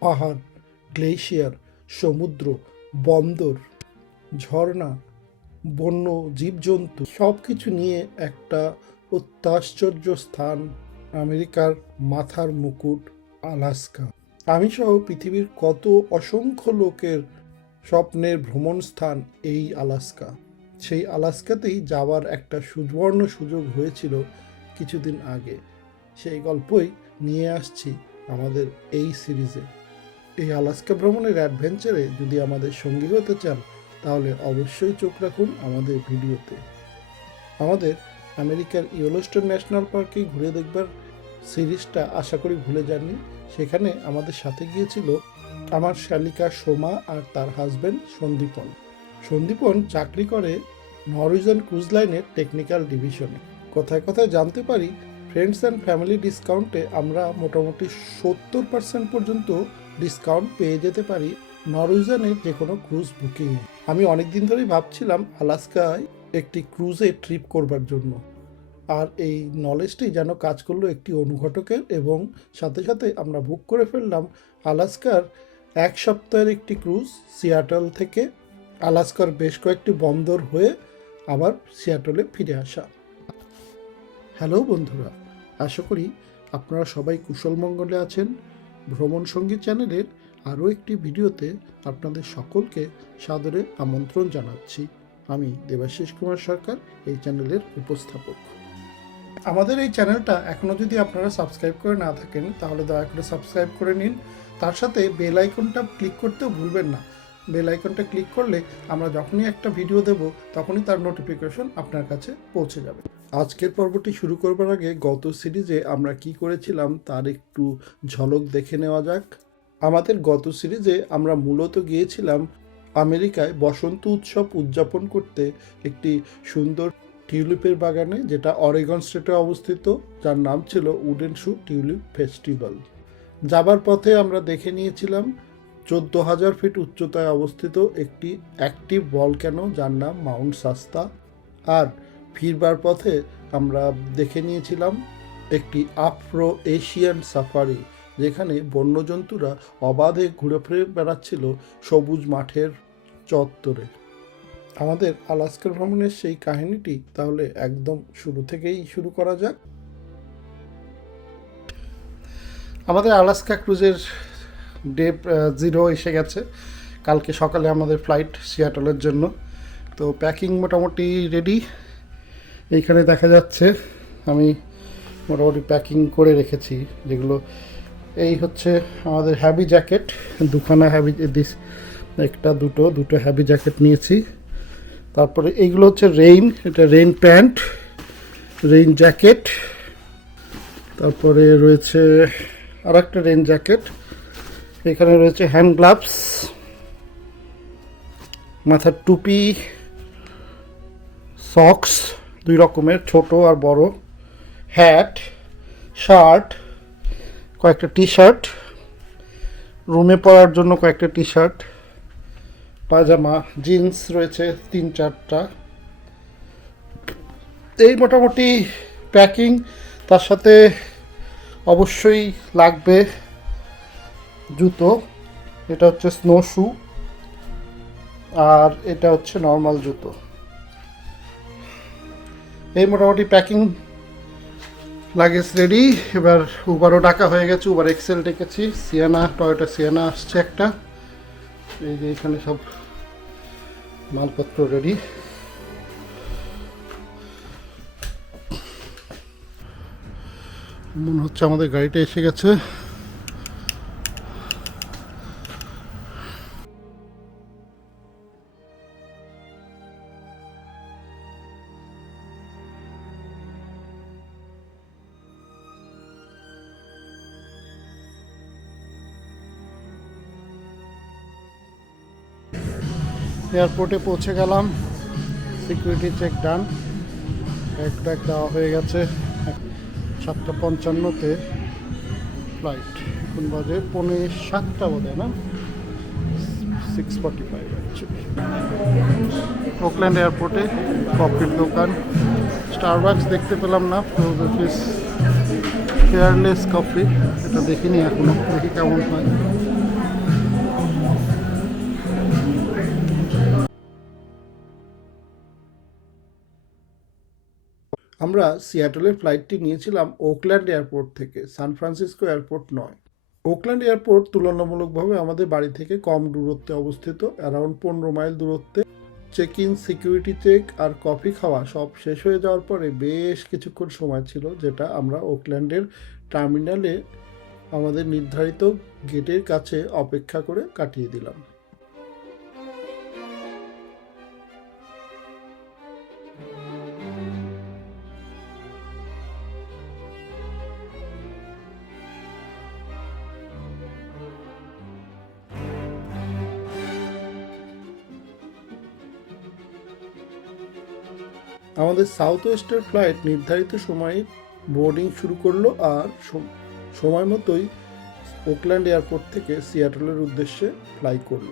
পাহাড়, গ্লেশিয়ার, সমুদ্র, বন্দর, ঝর্ণা, বন্য জীবজন্তু সব কিছু নিয়ে একটা অত্যাশ্চর্য স্থান আমেরিকার মাথার মুকুট, আলাস্কা। আমি সহ পৃথিবীর কত অসংখ্য লোকের স্বপ্নের ভ্রমণ স্থান এই আলাস্কা। সেই আলাস্কাতেই যাওয়ার একটা সুবর্ণ সুযোগ হয়েছিল কিছুদিন আগে। সেই গল্পই নিয়ে আসছি আমাদের এই সিরিজে। এই আলাস্কা ভ্রমণের অ্যাডভেঞ্চারে যদি আমাদের সঙ্গী হতে চান, তাহলে অবশ্যই চোখ রাখুন আমাদের ভিডিওতে। আমাদের আমেরিকার ইয়েলোস্টোন ন্যাশনাল পার্কে ঘুরে দেখবার সিরিজটা আশা করি ভুলে যাননি। সেখানে আমাদের সাথে গিয়েছিল আমার শালিকা সোমা আর তার হাজবেন্ড সন্দীপন। সন্দীপন চাকরি করে নরওয়েজিয়ান ক্রুজ লাইনের টেকনিক্যাল ডিভিশনে কথায় কথায় জানতে পারি ফ্রেন্ডস অ্যান্ড ফ্যামিলি ডিসকাউন্টে আমরা মোটামুটি সত্তর পার্সেন্ট পর্যন্ত ডিসকাউন্ট পেয়ে যেতে পারি নরওয়েজিয়ানের যে কোনো ক্রুজ বুকিংয়ে আমি অনেক দিন ধরেই ভাবছিলাম আলাস্কায় একটি ক্রুজে ট্রিপ করবার জন্য। আর এই নলেজটি যেন কাজ করল একটি অনুঘটকের এবং সাথে সাথে আমরা বুক করে ফেললাম আলাস্কার এক সপ্তাহের একটি ক্রুজ সিয়াটল থেকে আলাস্কার বেশ কয়েকটি বন্দর হয়ে আবার সিয়াটলে ফিরে আসা। হ্যালো বন্ধুরা, আশা করি আপনারা সবাই কুশলমঙ্গলে আছেন। ভ্রমণ সঙ্গী চ্যানেলের আরও একটি ভিডিওতে আপনাদের সকলকে সাদরে আমন্ত্রণ জানাচ্ছি। আমি দেবাশিস কুমার সরকার, এই চ্যানেলের উপস্থাপক। আমাদের এই চ্যানেলটা এখনও যদি আপনারা সাবস্ক্রাইব করে না থাকেন, তাহলে দয়া করে সাবস্ক্রাইব করে নিন। তার সাথে বেল আইকনটা ক্লিক করতেও ভুলবেন না। বেল আইকনটা ক্লিক করলে আমরা যখনই একটা ভিডিও দেব, তখনই তার নোটিফিকেশন আপনার কাছে পৌঁছে যাবে। আজকের পর্বটি শুরু করবার আগে গত সিরিজে আমরা কি করেছিলাম তার একটু ঝলক দেখে নেওয়া যাক। আমাদের গত সিরিজে আমরা মূলত গিয়েছিলাম আমেরিকায় বসন্ত উৎসব উদযাপন করতে একটি সুন্দর টিউলিপের বাগানে, যেটা অরেগন স্টেটে অবস্থিত, যার নাম ছিল উডেন শু টিউলিপ ফেস্টিভ্যাল যাবার পথে আমরা দেখে নিয়েছিলাম চোদ্দ হাজার ফিট উচ্চতায় অবস্থিত একটি অ্যাক্টিভ ভলক্যানো যার নাম মাউন্ট সাস্তা। আর ফিরবার পথে আমরা দেখে নিয়েছিলাম একটি আফ্রো এশিয়ান সাফারি, যেখানে বন্যজন্তুরা অবাধে ঘুরে ফিরে বেড়াচ্ছিল সবুজ মাঠের চত্বরে। আমাদের আলাস্কা ভ্রমণের সেই কাহিনীটি তাহলে একদম শুরু থেকেই শুরু করা যাক। আমাদের আলাস্কা ক্রুজের ডে জিরো এসে গেছে। কালকে সকালে আমাদের ফ্লাইট সিয়াটলের জন্য। তো প্যাকিং মোটামুটি রেডি এইখানে দেখা যাচ্ছে, আমি মোটামুটি প্যাকিং করে রেখেছি, যেগুলো এই হচ্ছে আমাদের হ্যাভি জ্যাকেট দুখানা হ্যাভি দিস একটা, দুটো দুটো হ্যাভি জ্যাকেট নিয়েছি। তারপরে এইগুলো হচ্ছে রেইন এটা রেইন প্যান্ট রেইন জ্যাকেট তারপরে রয়েছে আর একটা রেইন জ্যাকেট এখানে রয়েছে হ্যান্ড গ্লাভস মাথার টুপি সক্স দুই রকমের, ছোট আর বড় হ্যাট শার্ট কয়েকটা টি শার্ট রুমে পরার জন্য কয়েকটা টি শার্ট পাজামা জিন্স রয়েছে তিন চারটা। এই মোটামুটি প্যাকিং তার সাথে অবশ্যই লাগবে জুতো, এটা হচ্ছে স্নো শু আর এটা হচ্ছে নর্মাল জুতো। এই মোটামুটি প্যাকিং লাগেজ রেডি এবার উবারও ডাকা হয়ে গেছে উবার এক্সেল ডেকেছি। সিয়ানা টয়োটা সিয়ানা আসছে একটা। এই যে এখানে সব মালপত্র রেডি মনে হচ্ছে আমাদের গাড়িটা এসে গেছে। এয়ারপোর্টে পৌঁছে গেলাম। Security check done. Bag tag দেওয়া হয়ে গেছে। সাতটা পঞ্চান্নতে ফ্লাইট। এখন বাজে পৌনে সাতটা বোধহয়, না? Six forty five actually Oakland এয়ারপোর্টে কফির দোকান। স্টারবাক্স দেখতে পেলাম না। ফেয়ারলেস কফি এটা দেখিনি এখনও। দেখি কেমন হয়। আমরা সিয়াটলের ফ্লাইটটি নিয়েছিলাম ওকল্যান্ড এয়ারপোর্ট থেকে, সান ফ্রান্সিসকো এয়ারপোর্ট নয়। ওকল্যান্ড এয়ারপোর্ট তুলনামূলকভাবে আমাদের বাড়ি থেকে কম দূরত্বে অবস্থিত, অ্যারাউন্ড পনেরো মাইল দূরত্বে। চেক ইন, সিকিউরিটি চেক আর কফি খাওয়া সব শেষ হয়ে যাওয়ার পরে বেশ কিছুক্ষণ সময় ছিল, যেটা আমরা ওকল্যান্ডের টার্মিনালে আমাদের নির্ধারিত গেটের কাছে অপেক্ষা করে কাটিয়ে দিলাম। আমাদের সাউথ ওয়েস্টের ফ্লাইট নির্ধারিত সময়ে বোর্ডিং শুরু করল আর সময় মতোই ওকল্যান্ড এয়ারপোর্ট থেকে সিয়াটলের উদ্দেশ্যে ফ্লাই করল।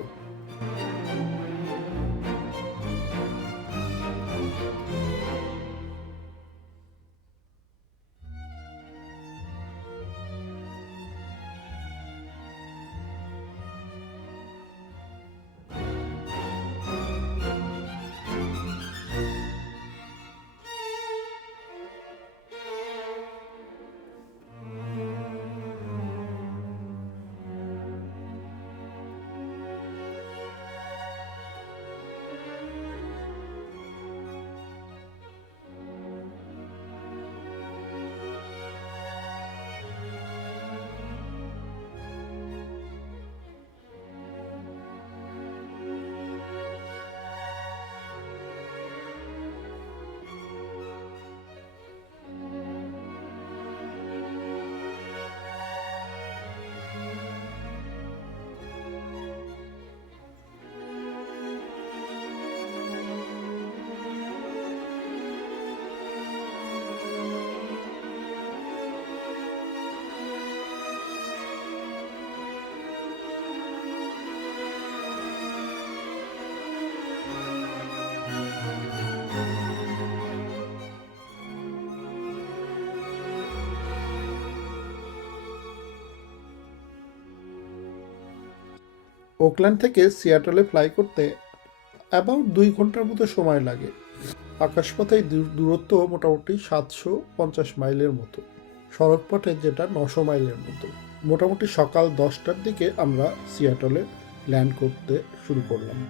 ওকল্যান্ড থেকে সিয়াটলে ফ্লাই করতে অ্যাবাউট দুই ঘণ্টার মতো সময় লাগে। আকাশপথে দূর- দূরত্ব মোটামুটি সাতশো পঞ্চাশ মাইলের মতো। সড়কপথে যেটা নশো মাইলের মতো। মোটামুটি সকাল দশটার দিকে আমরা সিয়াটলে ল্যান্ড করতে শুরু করলাম।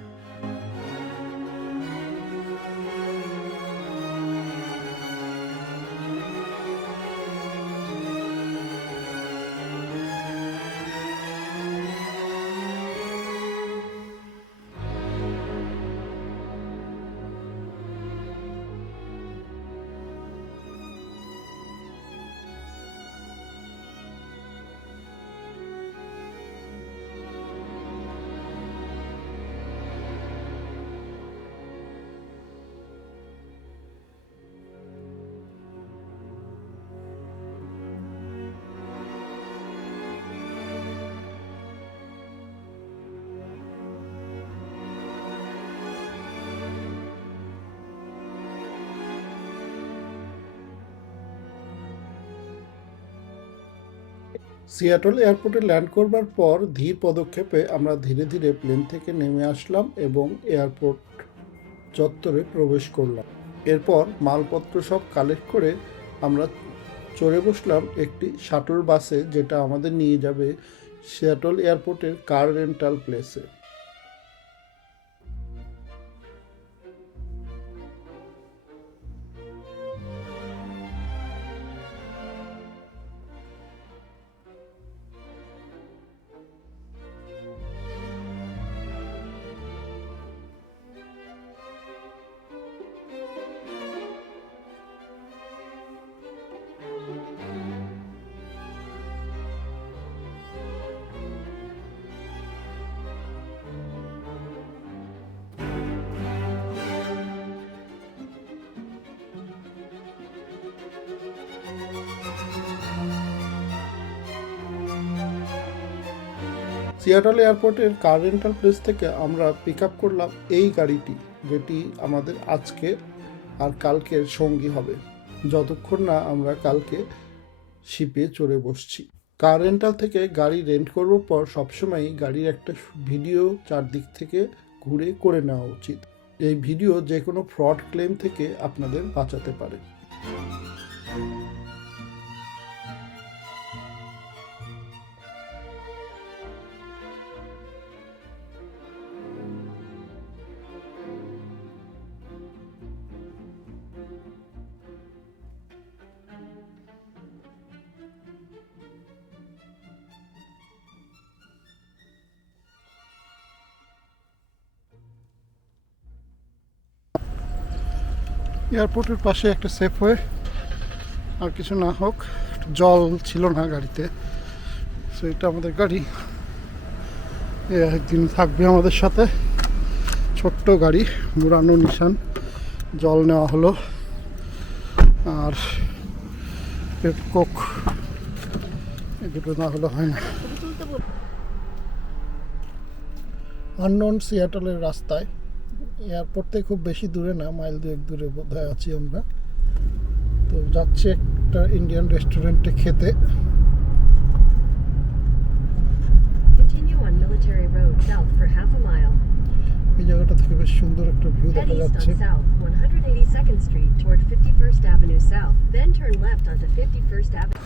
সিয়াটল এয়ারপোর্টে ল্যান্ড করবার পর ধীর পদক্ষেপে আমরা ধীরে ধীরে প্লেন থেকে নেমে আসলাম এবং এয়ারপোর্ট চত্বরে প্রবেশ করলাম। এরপর মালপত্র সব কালেক্ট করে আমরা চড়ে বসলাম একটি শাটল বাসে, যেটা আমাদের নিয়ে যাবে সিয়াটল এয়ারপোর্টের কার রেন্টাল প্লেসে। সিয়াটল এয়ারপোর্টের কার রেন্টাল প্লেস থেকে আমরা পিক আপ করলাম এই গাড়িটি, যেটি আমাদের আজকে আর কালকের সঙ্গী হবে। যতক্ষণ না আমরা কালকে শিপে চড়ে বসছি। কার রেন্টাল থেকে গাড়ি রেন্ট করবার পর সবসময় গাড়ির একটা ভিডিও চারদিক থেকে ঘুরে করে নেওয়া উচিত। এই ভিডিও যে কোনো ফ্রড ক্লেম থেকে আপনাদের বাঁচাতে পারে। এয়ারপোর্টের পাশে একটা সেফ হয়ে আর কিছু না হোক জল ছিল না গাড়িতে। সো এটা আমাদের গাড়ি। একদিন থাকবে আমাদের সাথে। ছোট্ট গাড়ি মুরানো নিশান জল নেওয়া হলো। আর পেপকক দুটো না হলে হয় না। আননোন সিয়াটলের রাস্তায় এয়ারপোর্ট থেকে খুব বেশি দূরে না মাইল দুয়েক দূরে বোধহয় আছি আমরা তো যাচ্ছি একটা ইন্ডিয়ান রেস্টুরেন্টে খেতে. এই জায়গাটা থেকে বেশ সুন্দর একটা ভিউ দেখা যাচ্ছে on South 182nd Street toward 51st Avenue South. Then turn left onto 51st Avenue.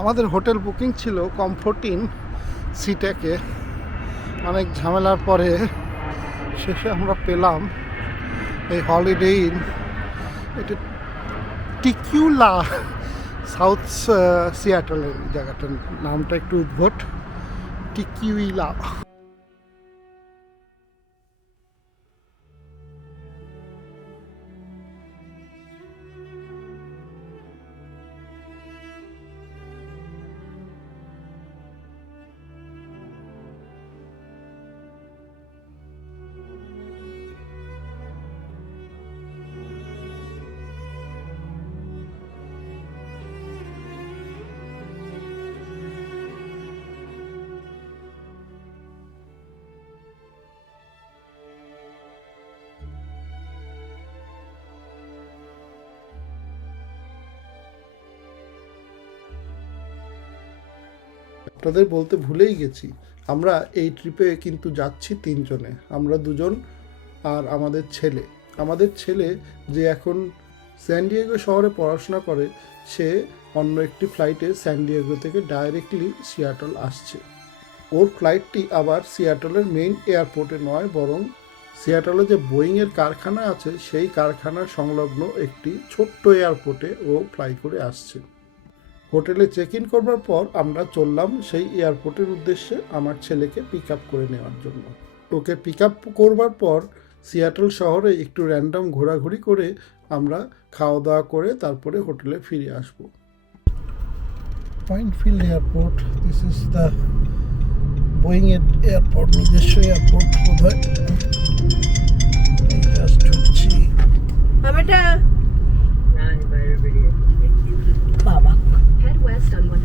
আমাদের হোটেল বুকিং ছিল কমফোর্টিন সিটেকে অনেক ঝামেলার পরে শেষে আমরা পেলাম এই হলিডে ইন এটা টিকিউলা সাউথ সিয়াটলের জায়গাটার নামটা একটু উদ্ভট। টিকিউইলা আপনাদের বলতে ভুলেই গেছি, আমরা এই ট্রিপে কিন্তু যাচ্ছি তিনজনে, আমরা দুজন আর আমাদের ছেলে। আমাদের ছেলে যে এখন স্যান্ডিয়েগো শহরে পড়াশোনা করে, সে অন্য একটি ফ্লাইটে স্যান্ডিয়েগো থেকে ডাইরেক্টলি সিয়াটল আসছে। ওর ফ্লাইটটি আবার সিয়াটলের মেইন এয়ারপোর্টে নয়, বরং সিয়াটলে যে বোয়িংয়ের কারখানা আছে, সেই কারখানার সংলগ্ন একটি ছোট্ট এয়ারপোর্টে ও ফ্লাই করে আসছে। হোটেলে চেক ইন করবার পর আমরা চললাম সেই এয়ারপোর্টের উদ্দেশ্যে আমার ছেলেকে পিক আপ করে নেওয়ার জন্য। ওকে পিক আপ করবার পর সিয়াটল শহরে একটু র্যান্ডম ঘোরাঘুরি করে আমরা খাওয়া দাওয়া করে তারপরে হোটেলে ফিরে আসব। Paine Field airport this is the Boeing airport নিজস্ব এয়ারপোর্ট বোধ হয় জাস্ট ঢুকছি।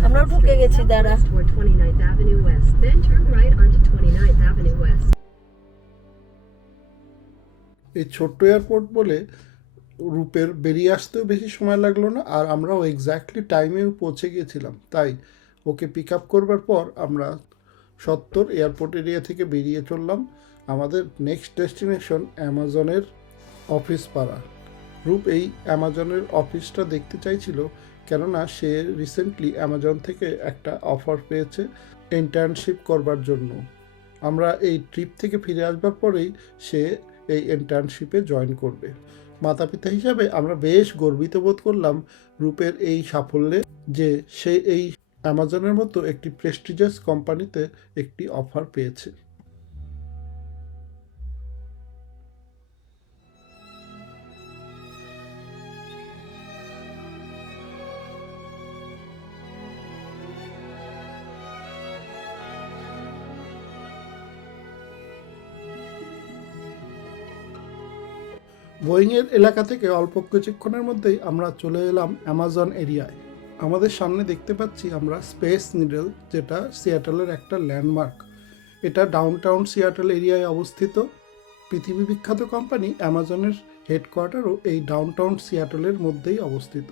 আমরাও ঢুকে Street গেছি, দাঁড়া। southwest toward 29th Avenue West. Then turn right onto 29th Avenue West. এই ছোট্ট এয়ারপোর্ট বলে রূপের বেরিয়ে আসতেও বেশি সময় লাগল না আর আমরাও এক্স্যাক্টলি টাইমে পৌঁছে গিয়েছিলাম তাই ওকে পিক আপ করবার পর আমরা সত্তর এয়ারপোর্ট এরিয়া থেকে বেরিয়ে চললাম আমাদের নেক্সট ডেস্টিনেশন অ্যামাজনের অফিস পাড়া রূপ এই অ্যামাজনের অফিসটা দেখতে চাইছিল কেননা সে রিসেন্টলি অ্যামাজন থেকে একটা অফার পেয়েছে ইন্টার্নশিপ করবার জন্য। আমরা এই ট্রিপ থেকে ফিরে আসবার পরেই সে এই ইন্টার্নশিপে জয়েন করবে। মাতা পিতা হিসাবে আমরা বেশ গর্বিত বোধ করলাম রূপের এই সাফল্যে যে সে এই অ্যামাজনের মতো একটি প্রেস্টিজিয়াস কোম্পানিতে একটি অফার পেয়েছে। বোয়িংয়ের এলাকা থেকে অল্প কিছুক্ষণের মধ্যেই আমরা চলে এলাম অ্যামাজন এরিয়ায়। আমাদের সামনে দেখতে পাচ্ছি আমরা স্পেস নিডেল, যেটা সিয়াটলের একটা ল্যান্ডমার্ক। এটা ডাউনটাউন সিয়াটল এরিয়ায় অবস্থিত। পৃথিবী বিখ্যাত কোম্পানি অ্যামাজনের হেডকোয়ার্টারও এই ডাউনটাউন সিয়াটলের মধ্যেই অবস্থিত।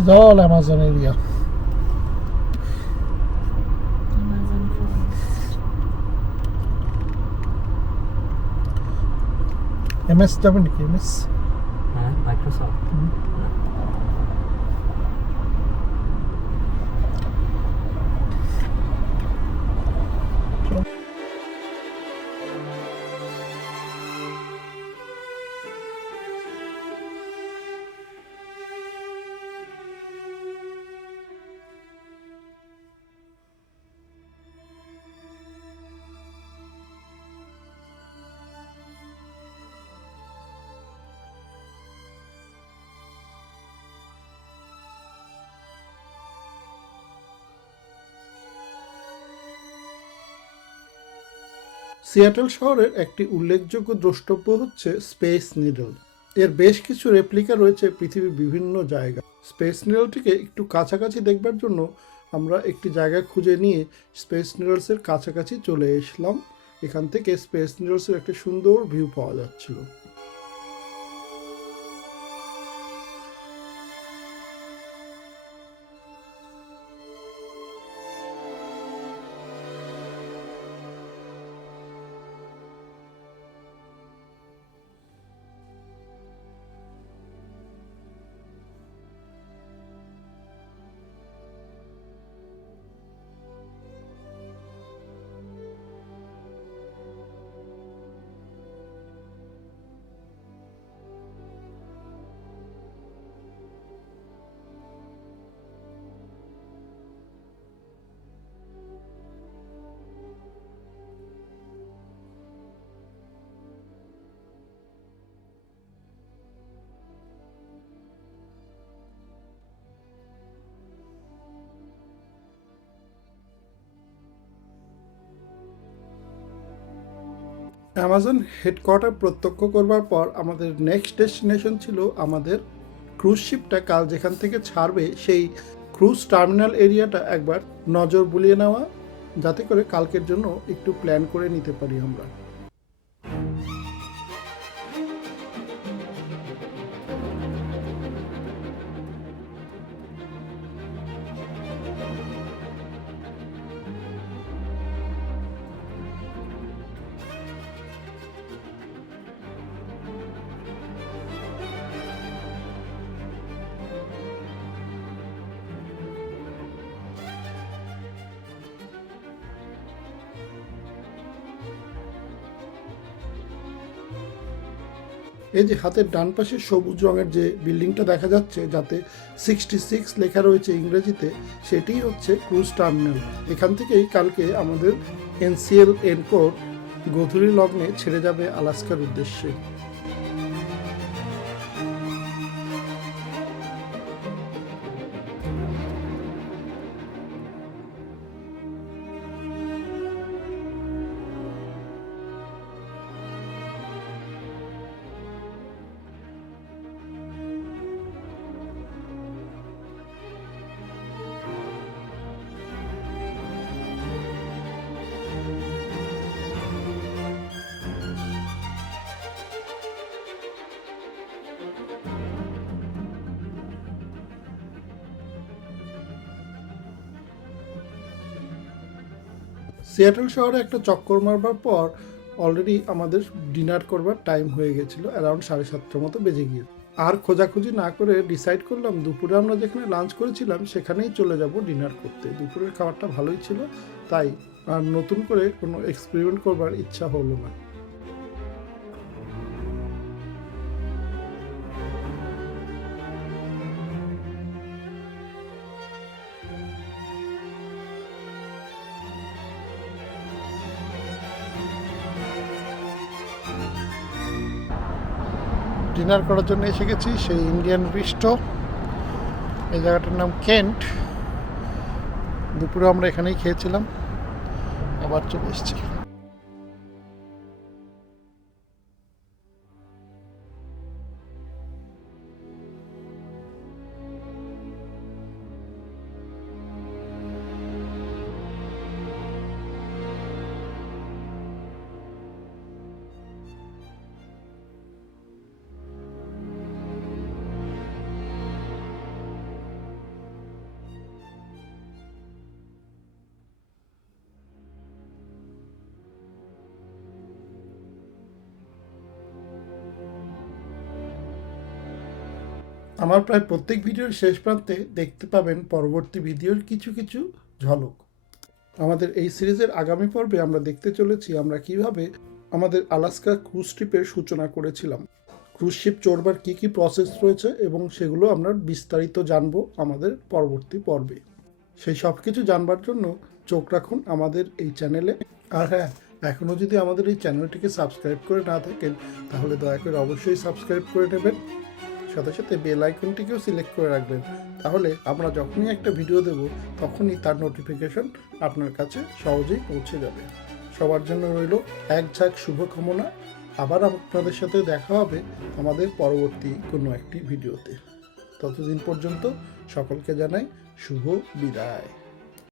Toda la Amazonía. MSW ki MS. Ha, Microsoft. Hı. Seattle শহরের একটি উল্লেখযোগ্য দ্রষ্টব্য হচ্ছে স্পেস নিডল। এর বেশ কিছু রেপ্লিকা রয়েছে পৃথিবীর বিভিন্ন জায়গা স্পেস নিডলটিকে একটু কাছাকাছি দেখবার জন্য আমরা একটি জায়গা খুঁজে নিয়ে স্পেস নিডলসের কাছাকাছি চলে এসলাম। এখান থেকে স্পেস নিডলসের একটা সুন্দর ভিউ পাওয়া যাচ্ছিল। অ্যামাজন হেডকোয়ার্টার প্রত্যক্ষ করবার পর আমাদের নেক্সট ডেস্টিনেশন ছিল আমাদের ক্রুজ শিপটা কাল যেখান থেকে ছাড়বে সেই ক্রুজ টার্মিনাল এরিয়াটা একবার নজর বুলিয়ে নেওয়া, যাতে করে কালকের জন্য একটু প্ল্যান করে নিতে পারি আমরা। এই যে হাতের ডান পাশে সবুজ রঙের যে বিল্ডিংটা দেখা যাচ্ছে, যাতে সিক্সটি সিক্স লেখা রয়েছে ইংরেজিতে, সেটি হচ্ছে ক্রুজ টার্মিনাল এখান থেকেই কালকে আমাদের এনসিএল এনকোর গধুরী লগ্নে ছেড়ে যাবে আলাস্কার উদ্দেশ্যে। সিয়াটল শহরে একটা চক্কর মারবার পর অলরেডি আমাদের ডিনার করবার টাইম হয়ে গেছিল অ্যারাউন্ড সাড়ে সাতটার মতো বেজে গিয়ে। আর খোঁজাখুঁজি না করে ডিসাইড করলাম, দুপুরে আমরা যেখানে লাঞ্চ করেছিলাম, সেখানেই চলে যাব ডিনার করতে। দুপুরের খাবারটা ভালোই ছিল, তাই আর নতুন করে কোনো এক্সপেরিমেন্ট করবার ইচ্ছা হলো না। ডিনার করার জন্য এসে গেছি, সেই ইন্ডিয়ান রিস্টো এই জায়গাটার নাম কেন্ট দুপুরে আমরা এখানেই খেয়েছিলাম, আবার চলে এসেছি। আমার প্রায় প্রত্যেক ভিডিওর শেষ প্রান্তে দেখতে পাবেন পরবর্তী ভিডিওর কিছু কিছু ঝলক। আমাদের এই সিরিজের আগামী পর্বে আমরা দেখতে চলেছি আমরা কীভাবে আমাদের আলাস্কা ক্রুজ ট্রিপের সূচনা করেছিলাম। ক্রুজ শিপ চড়বার কী কী প্রসেস রয়েছে এবং সেগুলো আমরা বিস্তারিত জানব আমাদের পরবর্তী পর্বে। সেই সব কিছু জানবার জন্য চোখ রাখুন আমাদের এই চ্যানেলে। আর হ্যাঁ এখনও যদি আমাদের এই চ্যানেলটিকে সাবস্ক্রাইব করে না থাকেন, তাহলে দয়া করে অবশ্যই সাবস্ক্রাইব করে নেবেন। সাথে সাথে বেল আইকনটিকেও সিলেক্ট করে রাখবেন। তাহলে আমরা যখনই একটা ভিডিও দেব, তখনই তার নোটিফিকেশন আপনার কাছে সহজেই পৌঁছে যাবে। সবার জন্য রইল এক ঝাঁক শুভকামনা। আবার আপনাদের সাথে দেখা হবে আমাদের পরবর্তী কোনো একটি ভিডিওতে ততদিন পর্যন্ত সকলকে জানাই শুভ বিদায়।